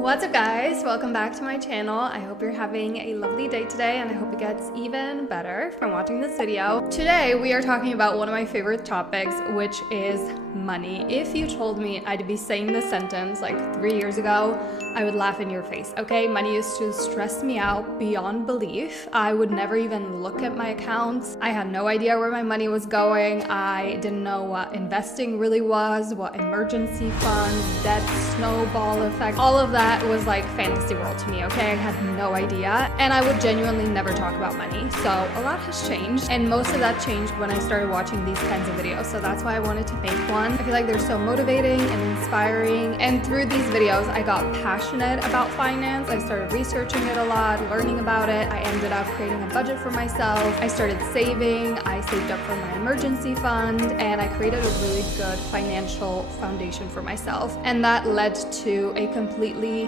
What's up guys, welcome back to my channel. I hope you're having a lovely day today and I hope it gets even better from watching this video. Today we are talking about one of my favorite topics, which is money. If you told me I'd be saying this sentence like 3 years ago, I would laugh in your face, okay? Money used to stress me out beyond belief. I would never even look at my accounts. I had no idea where my money was going. I didn't know what investing really was, what emergency funds, debt snowball effect, all of that was like fantasy world to me, okay? I had no idea. And I would genuinely never talk about money. So a lot has changed. And most of that changed when I started watching these kinds of videos. So that's why I wanted to make one. I feel like they're so motivating and inspiring. And through these videos, I got passionate about finance. I started researching it a lot, learning about it. I ended up creating a budget for myself. I started saving. I saved up for my emergency fund. And I created a really good financial foundation for myself. And that led to a completely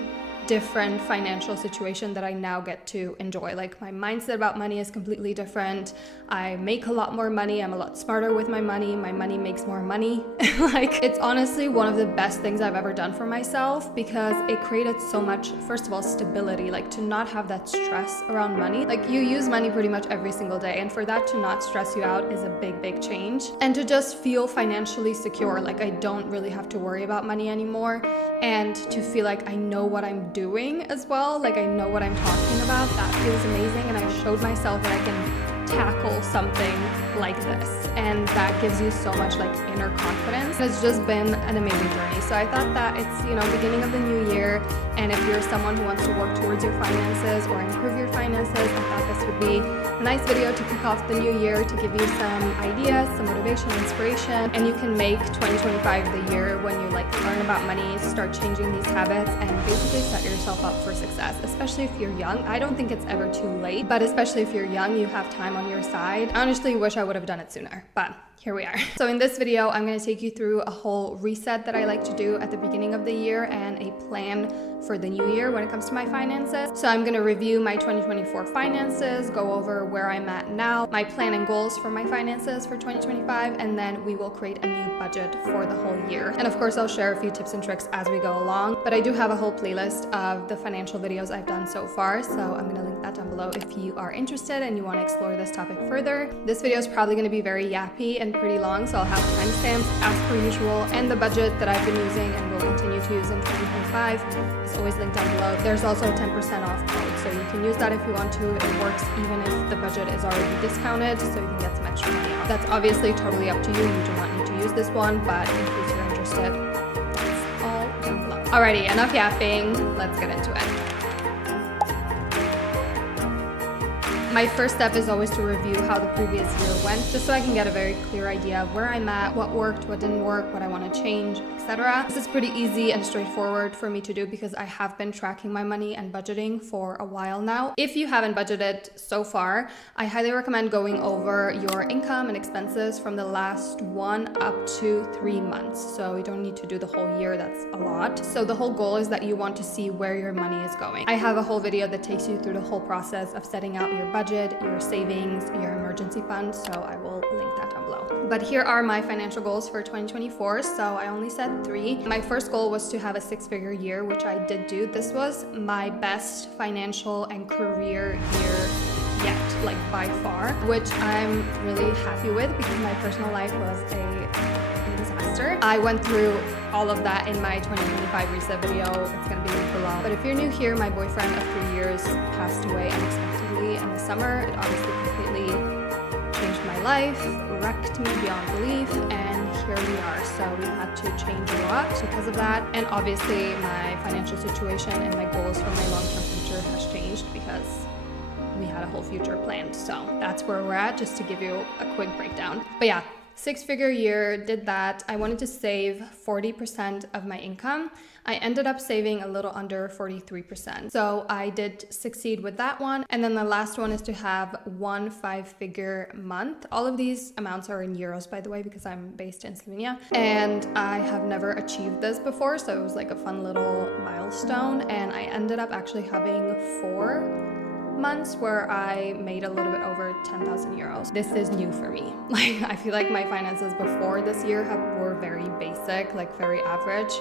different financial situation that I now get to enjoy. Like my mindset about money is completely different. I make a lot more money. I'm a lot smarter with my money. My money makes more money. Like it's honestly one of the best things I've ever done for myself because it created so much, first of all, stability, like to not have that stress around money. Like you use money pretty much every single day, and for that to not stress you out is a big change. And to just feel financially secure, like I don't really have to worry about money anymore, and to feel like I know what I'm doing as well, like I know what I'm talking about. That feels amazing, and I showed myself that I can tackle something like this, and that gives you so much like inner confidence. It's just been an amazing journey. So I thought that it's, you know, beginning of the new year, and if you're someone who wants to work towards your finances or improve your finances, I thought this would be a nice video to kick off the new year, to give you some ideas, some motivation, inspiration, and you can make 2025 the year when you like learn about money, start changing these habits, and basically set yourself up for success, especially if you're young. I don't think it's ever too late, but especially if you're young, you have time on your side. I honestly wish I would have done it sooner, but here we are. So in this video, I'm going to take you through a whole reset that I like to do at the beginning of the year and a plan for the new year when it comes to my finances. So I'm going to review my 2024 finances, go over where I'm at now, my plan and goals for my finances for 2025, and then we will create a new budget for the whole year. And of course, I'll share a few tips and tricks as we go along, but I do have a whole playlist of the financial videos I've done so far, so I'm going to link that down below if you are interested and you want to explore this topic further. This video is probably going to be very yappy and pretty long, so I'll have timestamps as per usual, and the budget that I've been using and will continue to use in 2025 is always linked down below. There's also a 10% off code, so you can use that if you want to. It works even if the budget is already discounted, so you can get some extra money off. That's obviously totally up to you. You do not need to use this one, but in case you're interested, that's all down below. Alrighty, enough yapping. Let's get into it. My first step is always to review how the previous year went, just so I can get a very clear idea of where I'm at, what worked, what didn't work, what I want to change, etc. This is pretty easy and straightforward for me to do because I have been tracking my money and budgeting for a while now. If you haven't budgeted so far, I highly recommend going over your income and expenses from the last 1 up to 3 months. So you don't need to do the whole year, that's a lot. So the whole goal is that you want to see where your money is going. I have a whole video that takes you through the whole process of setting out your budget, your savings, your emergency fund, so I will link that down below. But here are my financial goals for 2024, so I only set 3. My first goal was to have a 6-figure year, which I did do. This was my best financial and career year yet, like by far, which I'm really happy with because my personal life was a disaster. I went through all of that in my 2025 reset video. It's gonna be linked below. But if you're new here, my boyfriend of 3 years passed away unexpectedly in the summer. It obviously completely changed my life, wrecked me beyond belief, and here we are. So we had to change a lot because of that. And obviously my financial situation and my goals for my long-term future has changed because we had a whole future planned. So that's where we're at, just to give you a quick breakdown. But yeah, 6-figure year, did that. I wanted to save 40% of my income. I ended up saving a little under 43%. So I did succeed with that one. And then the last one is to have 1 5-figure month. All of these amounts are in euros, by the way, because I'm based in Slovenia. And I have never achieved this before, so it was like a fun little milestone. And I ended up actually having 4 months where I made a little bit over 10,000 euros. This is new for me. Like, I feel like my finances before this year were very basic, like very average.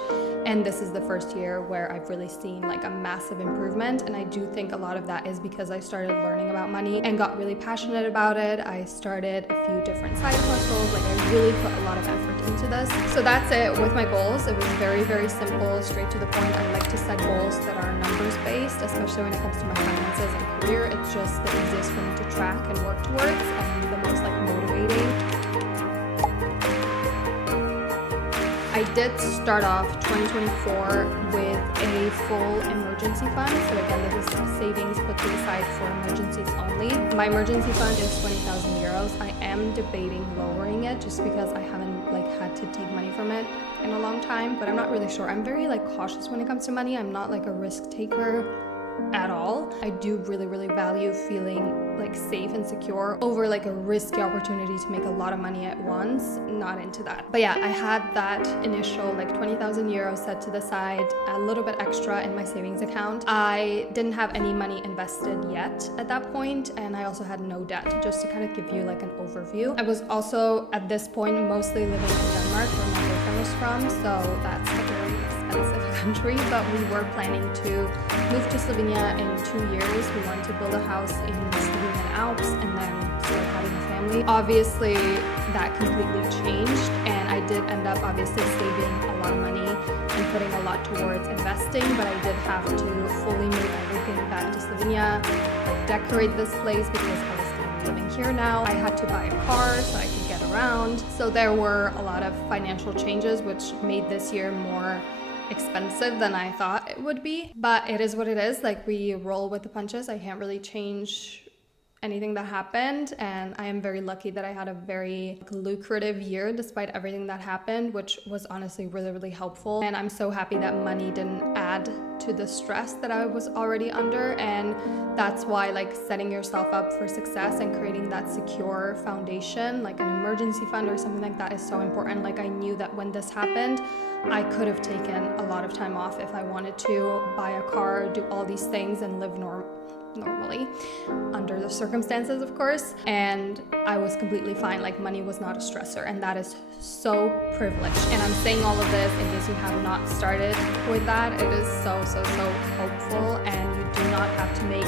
And this is the first year where I've really seen like a massive improvement. And I do think a lot of that is because I started learning about money and got really passionate about it. I started a few different side hustles. Like, I really put a lot of effort into this. So that's it with my goals. It was very, very simple, straight to the point. I like to set goals that are numbers based, especially when it comes to my finances and career. It's just the easiest for me to track and work towards, and the most like motivating. I did start off 2024 with a full emergency fund. So again, this is savings put to the side for emergencies only. My emergency fund is 20,000 euros. I am debating lowering it just because I haven't like had to take money from it in a long time, but I'm not really sure. I'm very like cautious when it comes to money. I'm not like a risk taker at all. I do really, really value feeling like safe and secure over like a risky opportunity to make a lot of money at once. Not into that. But yeah, I had that initial like 20,000 euros set to the side, a little bit extra in my savings account. I didn't have any money invested yet at that point, and I also had no debt, just to kind of give you like an overview. I was also at this point mostly living in Denmark, where my boyfriend was from, so that's a very expensive country, but we were planning to move to Slovenia in 2 years. We wanted to build a house in the Slovenian Alps and then start having a family. Obviously, that completely changed, and I did end up obviously saving a lot of money and putting a lot towards investing, but I did have to fully move everything back to Slovenia, like decorate this place because I was living here now. I had to buy a car so I could get around. So there were a lot of financial changes, which made this year more expensive than I thought it would be. But it is what it is. Like, we roll with the punches. I can't really change anything that happened, and I am very lucky that I had a very lucrative year despite everything that happened, which was honestly really, really helpful. And I'm so happy that money didn't add to the stress that I was already under, and that's why like setting yourself up for success and creating that secure foundation, like an emergency fund or something like that, is so important. Like, I knew that when this happened, I could have taken a lot of time off if I wanted to, buy a car, do all these things and live normally under the circumstances, of course, and I was completely fine. Like, money was not a stressor, and that is so privileged. And I'm saying all of this in case you have not started with that. It is so helpful, and you do not have to make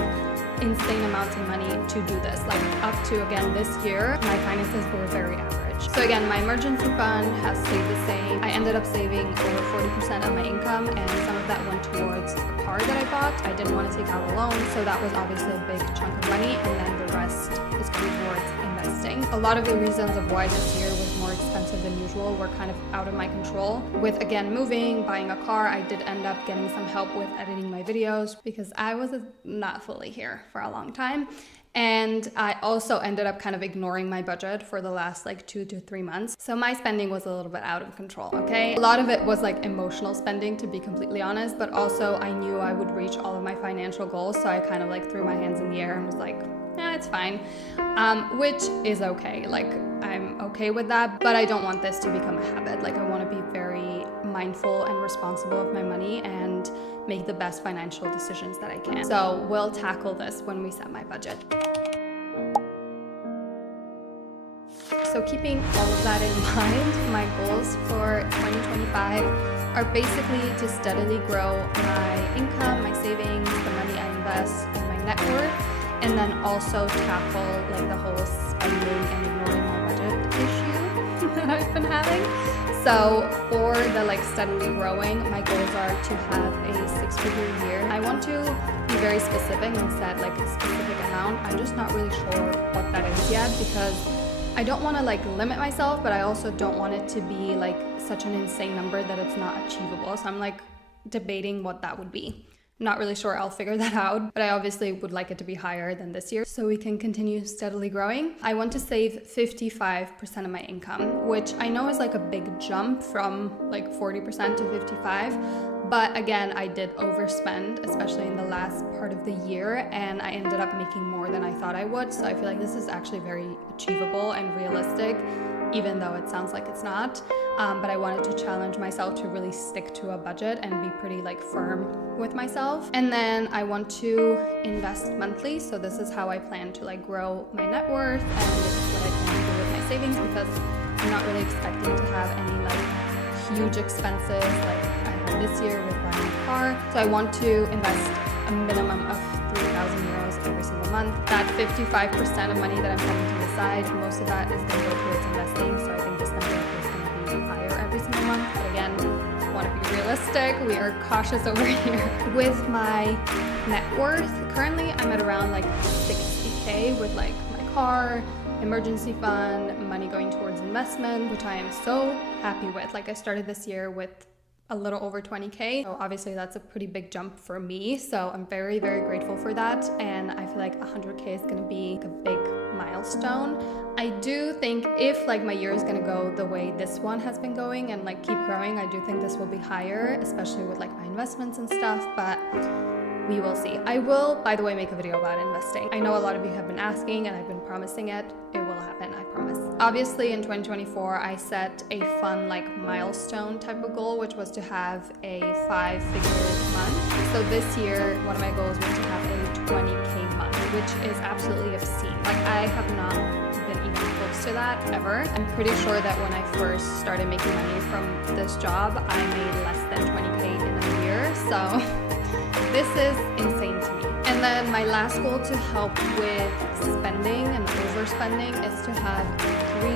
insane amounts of money to do this. Like, up to, again, this year, my finances were very average. So again, my emergency fund has stayed the same. I ended up saving over 40% of my income, and some of that went towards a car that I bought. I didn't want to take out a loan, so that was obviously a big chunk of money, and then the rest is going towards investing. A lot of the reasons of why this year was more expensive than usual were kind of out of my control. With, again, moving, buying a car, I did end up getting some help with editing my videos because I was not fully here for a long time. And I also ended up kind of ignoring my budget for the last like 2 to 3 months. So my spending was a little bit out of control, okay? A lot of it was like emotional spending, to be completely honest, but also I knew I would reach all of my financial goals. So I kind of like threw my hands in the air and was like, it's fine, which is okay. Like, I'm okay with that, but I don't want this to become a habit. Like, I want to be very mindful and responsible of my money and make the best financial decisions that I can. So we'll tackle this when we set my budget. So keeping all of that in mind, my goals for 2025 are basically to steadily grow my income, my savings, the money I invest, and my net worth, and then also tackle like the whole spending and ignoring my budget issue that I've been having. So for the like steadily growing, my goals are to have a 6-figure year. I want to be very specific and set like a specific amount. I'm just not really sure what that is yet, because I don't want to like limit myself, but I also don't want it to be like such an insane number that it's not achievable. So I'm like debating what that would be. I'm not really sure. I'll figure that out, but I obviously would like it to be higher than this year so we can continue steadily growing. I want to save 55% of my income, which I know is like a big jump from like 40% to 55. But again, I did overspend, especially in the last part of the year, and I ended up making more than I thought I would. So I feel like this is actually very achievable and realistic, even though it sounds like it's not. But I wanted to challenge myself to really stick to a budget and be pretty like firm with myself. And then I want to invest monthly. So this is how I plan to like grow my net worth, and this is what I plan to do with my savings, because I'm not really expecting to have any like huge expenses like I had this year with buying a car. So I want to invest a minimum of 3,000 euros every single month. That 55% of money that I'm setting to the side, most of that is going to go towards investing. So I think this number is going to be higher every single month. But again, I want to be realistic. We are cautious over here. With my net worth, currently I'm at around like 60K with like my car, emergency fund, money going towards investment, which I am so happy with. Like I started this year with a little over 20K. So obviously that's a pretty big jump for me. So I'm very, very grateful for that. And I feel like 100K is going to be like a big milestone. I do think if like my year is going to go the way this one has been going and like keep growing, I do think this will be higher, especially with like my investments and stuff, but we will see. I will, by the way, make a video about investing. I know a lot of you have been asking and I've been promising it. It will happen, I promise. Obviously in 2024, I set a fun like milestone type of goal, which was to have a 5-figure month. So this year, one of my goals was to have a 20K month, which is absolutely obscene. Like I have not been even close to that ever. I'm pretty sure that when I first started making money from this job, I made less than 20K in a year. So this is insane to me. And then my last goal to help with spending and overspending is to have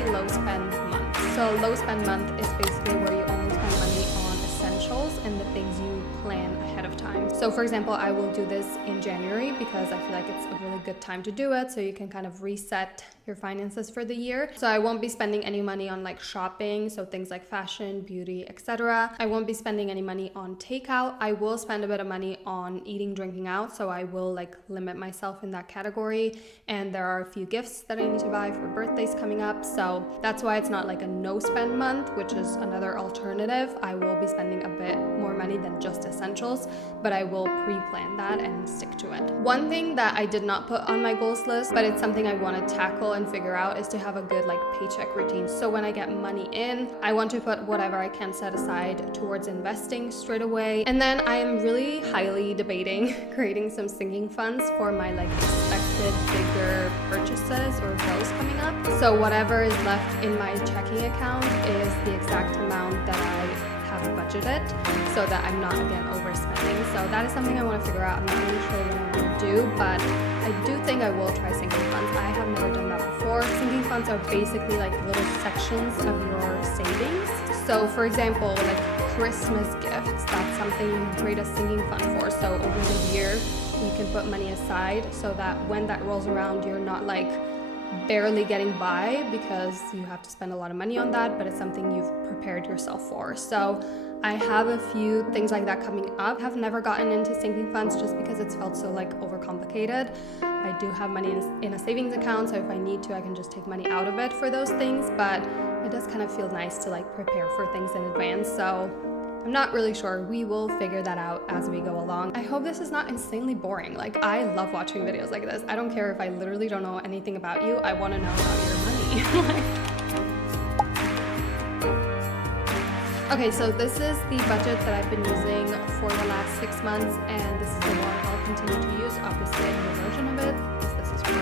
3 low spend months. So low spend month is basically where you only spend money on essentials and the things you plan ahead of time. So for example, I will do this in January because I feel like it's a really good time to do it, so you can kind of reset your finances for the year. So I won't be spending any money on like shopping, so things like fashion, beauty, etc. I won't be spending any money on takeout. I will spend a bit of money on eating, drinking out, so I will like limit myself in that category. And there are a few gifts that I need to buy for birthdays coming up, so that's why it's not like a no spend month, which is another alternative. I will be spending a bit more money than just essentials, but I will pre-plan that and stick to it. One thing that I did not put on my goals list, but it's something I want to tackle and figure out, is to have a good like paycheck routine. So when I get money in, I want to put whatever I can set aside towards investing straight away. And then I am really highly debating creating some sinking funds for my like expected bigger purchases or bills coming up. So whatever is left in my checking account is the exact amount that I have budgeted, so that I'm not again overspending. So that is something I want to figure out. I'm not really sure what I'm going to do, but I do think I will try sinking funds. I have never done that before. Sinking funds are basically like little sections of your savings. So for example, like Christmas gifts, that's something you can create a sinking fund for. So over the year, you can put money aside so that when that rolls around, you're not like barely getting by because you have to spend a lot of money on that, but it's something you've prepared yourself for. So I have a few things like that coming up. I have never gotten into sinking funds just because it's felt so like overcomplicated. I do have money in a savings account, so if I need to, I can just take money out of it for those things, but it does kind of feel nice to like prepare for things in advance. So I'm not really sure. We will figure that out as we go along. I hope this is not insanely boring. Like, I love watching videos like this. I don't care if I literally don't know anything about you. I want to know about your money. Okay, so this is the budget that I've been using for the last 6 months, and this is the one I'll continue to use. Obviously, a new version of it, because this is for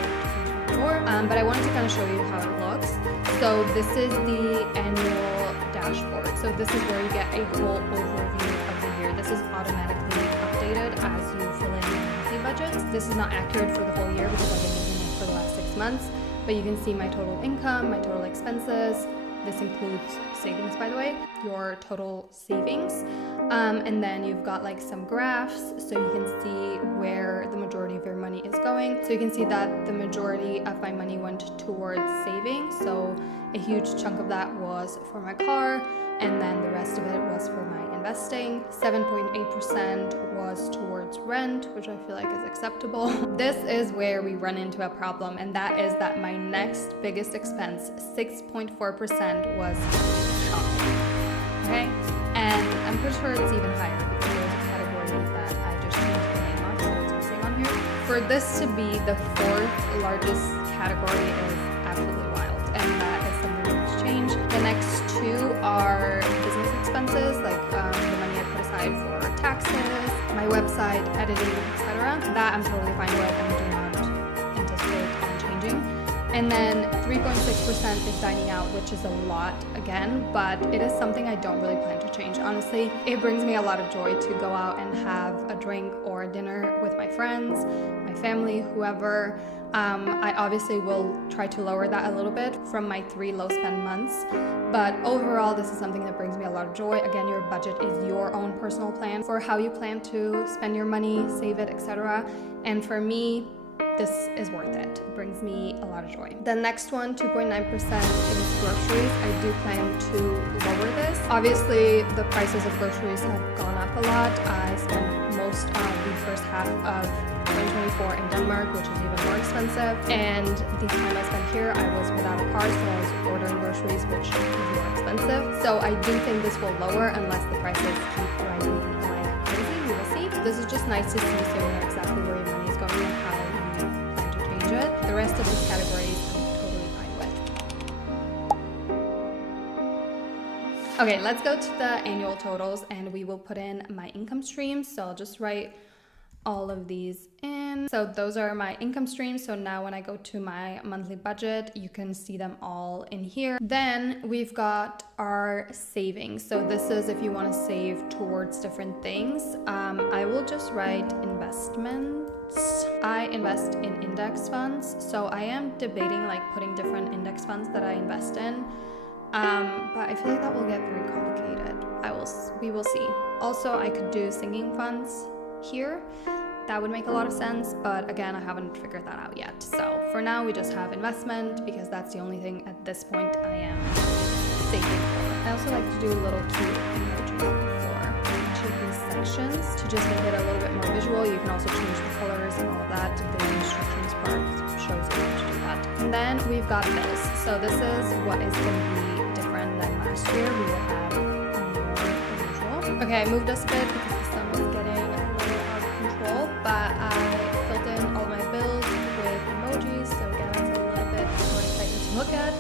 2024. But I wanted to kind of show you how it looks. So this is the annual dashboard. So this is where you get a whole overview of the year. This is automatically updated as you fill in your monthly budgets. This is not accurate for the whole year because I've been using it for the last 6 months, but you can see my total income, my total expenses. This includes savings, by the way, your total savings. And then you've got like some graphs so you can see where the majority of your money is going. So you can see that the majority of my money went towards savings. So a huge chunk of that was for my car, and then the rest of it was for my investing. 7.8% was towards rent, which I feel like is acceptable. This is where we run into a problem, and that is that my next biggest expense, 6.4%, was shopping. Okay? And I'm pretty sure it's even higher because there's a category that I just changed the name of, so it's missing on here. For this to be the fourth largest category is absolutely wild, and that is something that has changed. The next two are business expenses, like the money I put aside for taxes, my website, editing, etc. That I'm totally fine with and do not anticipate on changing. And then 3.6% is dining out, which is a lot again, but it is something I don't really plan to change. Honestly, it brings me a lot of joy to go out and have a drink or a dinner with my friends, my family, whoever. I obviously will try to lower that a little bit from my 3 low spend months, but overall this is something that brings me a lot of joy. Again, your budget is your own personal plan for how you plan to spend your money, save it, etc. And for me, this is worth it. It brings me a lot of joy. The next one, 2.9%, is groceries. I do plan to lower this. Obviously, the prices of groceries have gone up a lot. I spent most of the first half of 2024 in Denmark, which is even more expensive. And the time I spent here, I was without a car, so I was ordering groceries, which is more expensive. So I do think this will lower unless the prices keep rising like crazy. We will see. This is just nice to see, so you know exactly where your money is going and how it. The rest of these categories I'm totally fine with. Okay, let's go to the annual totals and we will put in my income streams. So I'll just write all of these in. So those are my income streams. So now when I go to my monthly budget, you can see them all in here. Then we've got our savings. So this is if you want to save towards different things. I will just write investments. I invest in index funds. So I am debating like putting different index funds that I invest in. But I feel like that will get very complicated. We will see. Also, I could do sinking funds here. That would make a lot of sense, but again, I haven't figured that out yet. So for now, we just have investment because that's the only thing at this point I am saving for. I also like to do little cute emojis for each of these sections to just make it a little bit more visual. You can also change the colors and all of that. The instructions part shows you how to do that. And then we've got bills. So this is what is going to be different than last year. We will have more than usual. Okay, I moved us a bit because the sun was getting but I filled in all my bills with emojis, so again it's a little bit more exciting to look at.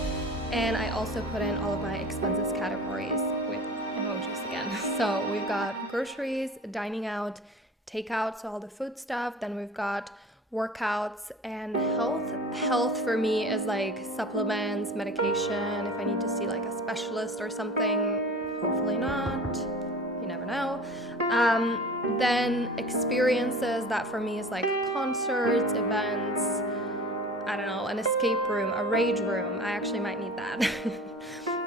And I also put in all of my expenses categories with emojis again. So we've got groceries, dining out, takeout, so all the food stuff. Then we've got workouts and health. Health for me is like supplements, medication, if I need to see like a specialist or something, hopefully not. You never know. Then experiences, that for me is like concerts, events, I don't know, an escape room, a rage room. I actually might need that.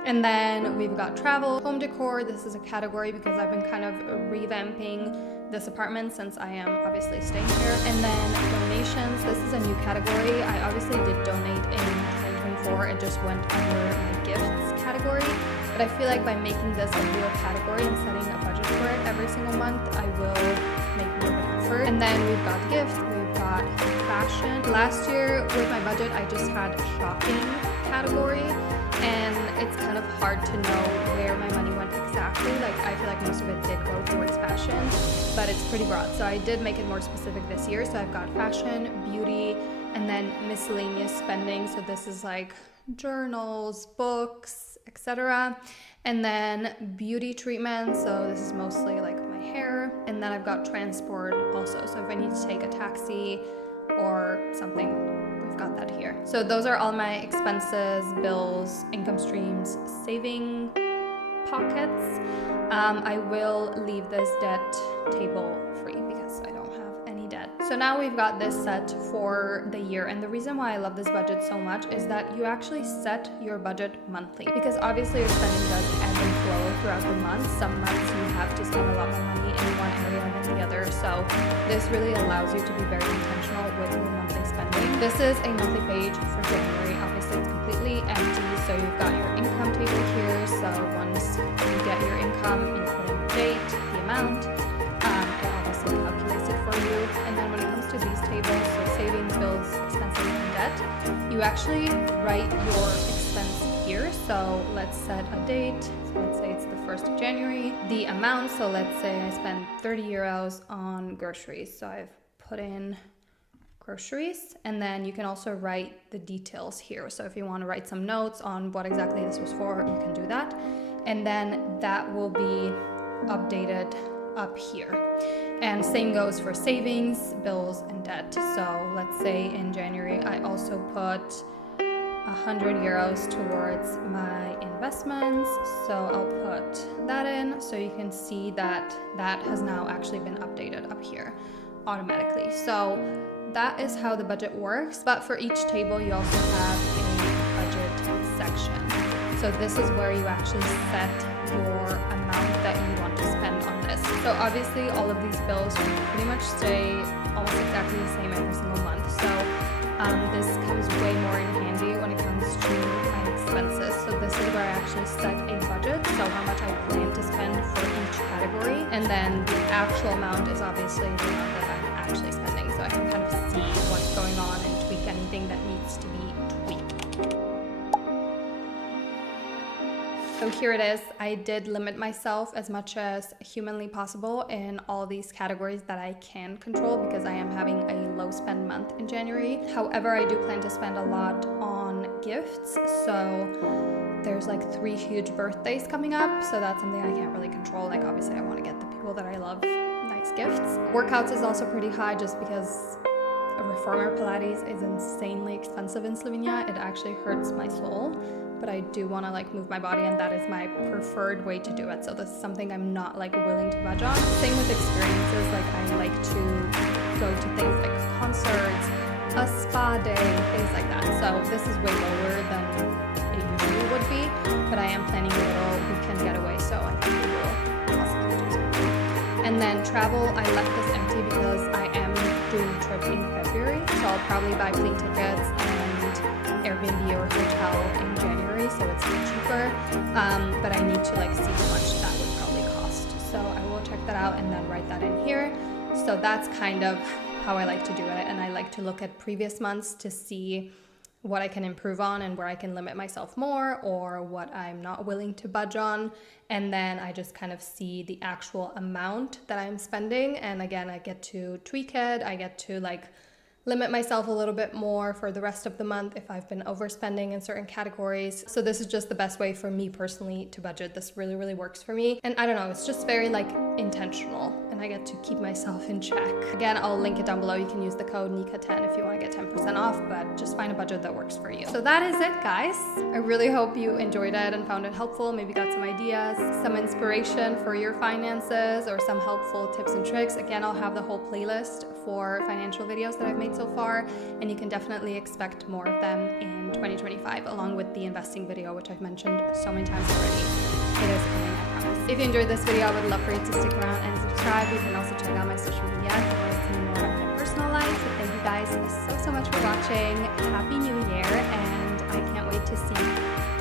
And then we've got travel, home decor. This is a category because I've been kind of revamping this apartment since I am obviously staying here. And then donations. This is a new category. I obviously did donate in 2024. It just went under my gifts category. But I feel like by making this a real category and setting a budget for it every single month, I will make more of an effort. And then we've got gift, we've got fashion. Last year with my budget, I just had a shopping category, and it's kind of hard to know where my money went exactly. Like I feel like most of it did go towards fashion, but it's pretty broad. So I did make it more specific this year. So I've got fashion, beauty, and then miscellaneous spending. So this is like journals, books, etc. And then beauty treatment, so this is mostly like my hair. And then I've got transport also, so if I need to take a taxi or something, we've got that here. So those are all my expenses, bills, income streams, saving pockets. I will leave this debt table free because I don't have any debt. So now we've got this set for the year, and the reason why I love this budget so much is that you actually set your budget monthly, because obviously your spending does ebb and flow throughout the month. Some months you have to spend a lot more money in one area than the other, so this really allows you to be very intentional with your monthly spending. This is a monthly page for January. Obviously it's completely empty, so you've got your income table here. So once you get your income, you put in the date, the amount, it obviously calculates it for you. And then when it comes to these tables, so savings, bills, expenses, and debt, you actually write your expense here. So let's set a date. So let's say it's the 1st of January. The amount, so let's say I spend 30 euros on groceries. So I've put in groceries, and then you can also write the details here. So if you want to write some notes on what exactly this was for, you can do that. And then that will be updated up here. And same goes for savings, bills, and debt. So let's say in January, I also put 100 euros towards my investments. So I'll put that in, so you can see that that has now actually been updated up here automatically. So that is how the budget works. But for each table, you also have a budget section. So this is where you actually set your amount that you want to spend on this. So obviously all of these bills pretty much stay almost exactly the same every single month. So this comes way more in handy when it comes to my expenses. So this is where I actually set a budget, so how much I plan to spend for each category. And then the actual amount is obviously the amount that I'm actually spending. So I can kind of see what's going on and tweak anything that needs to be tweaked. So here it is. I did limit myself as much as humanly possible in all these categories that I can control, because I am having a low spend month in January. However, I do plan to spend a lot on gifts. So there's like 3 huge birthdays coming up. So that's something I can't really control. Like obviously I want to get the people that I love nice gifts. Workouts is also pretty high just because a reformer Pilates is insanely expensive in Slovenia. It actually hurts my soul. But I do want to like move my body, and that is my preferred way to do it. So this is something I'm not like willing to budge on. Same with experiences. Like I like to go to things like concerts, a spa day, things like that. So this is way lower than it usually would be, but I am planning a little weekend getaway, so I think we will possibly do something. And then travel, I left this empty because I am doing a trip in February. So I'll probably buy plane tickets and Airbnb or hotel in January, so it's cheaper, but I need to like see how much that would probably cost. So I will check that out and then write that in here. So that's kind of how I like to do it, and I like to look at previous months to see what I can improve on and where I can limit myself more, or what I'm not willing to budge on. And then I just kind of see the actual amount that I'm spending, and again I get to tweak it. I get to like limit myself a little bit more for the rest of the month if I've been overspending in certain categories. So this is just the best way for me personally to budget. This really, really works for me. And I don't know, it's just very like intentional, and I get to keep myself in check. Again, I'll link it down below. You can use the code NIKA10 if you want to get 10% off, but just find a budget that works for you. So that is it, guys. I really hope you enjoyed it and found it helpful. Maybe got some ideas, some inspiration for your finances, or some helpful tips and tricks. Again, I'll have the whole playlist for financial videos that I've made so far, and you can definitely expect more of them in 2025, along with the investing video, which I've mentioned so many times already. It is coming, I promise. If you enjoyed this video, I would love for you to stick around and subscribe. You can also check out my social media if you want to see more of my personal life. So thank you guys so much for watching. Happy New Year, and I can't wait to see you.